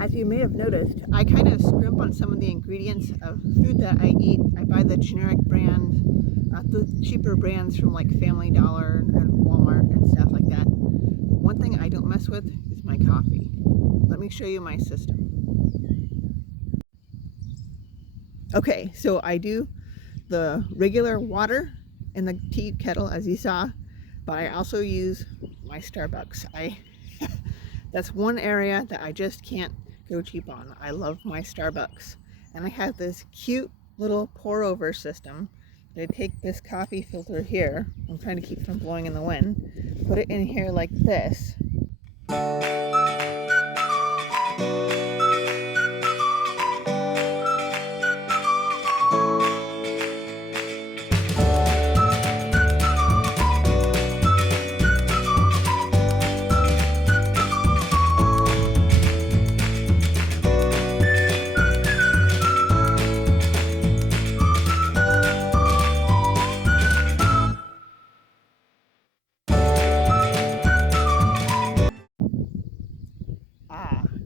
As you may have noticed, I kind of scrimp on some of the ingredients of food that I eat. I buy the generic brand, the cheaper brands from like Family Dollar and Walmart and stuff like that. One thing I don't mess with is my coffee. Let me show you my system. Okay, so I do the regular water in the tea kettle as you saw, but I also use my Starbucks. That's one area that I just can't go cheap on. I love my Starbucks. And I have this cute little pour over system. I take this coffee filter here, I'm trying to keep from blowing in the wind, put it in here like this.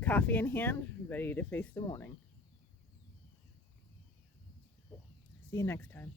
Coffee in hand, ready to face the morning. See you next time.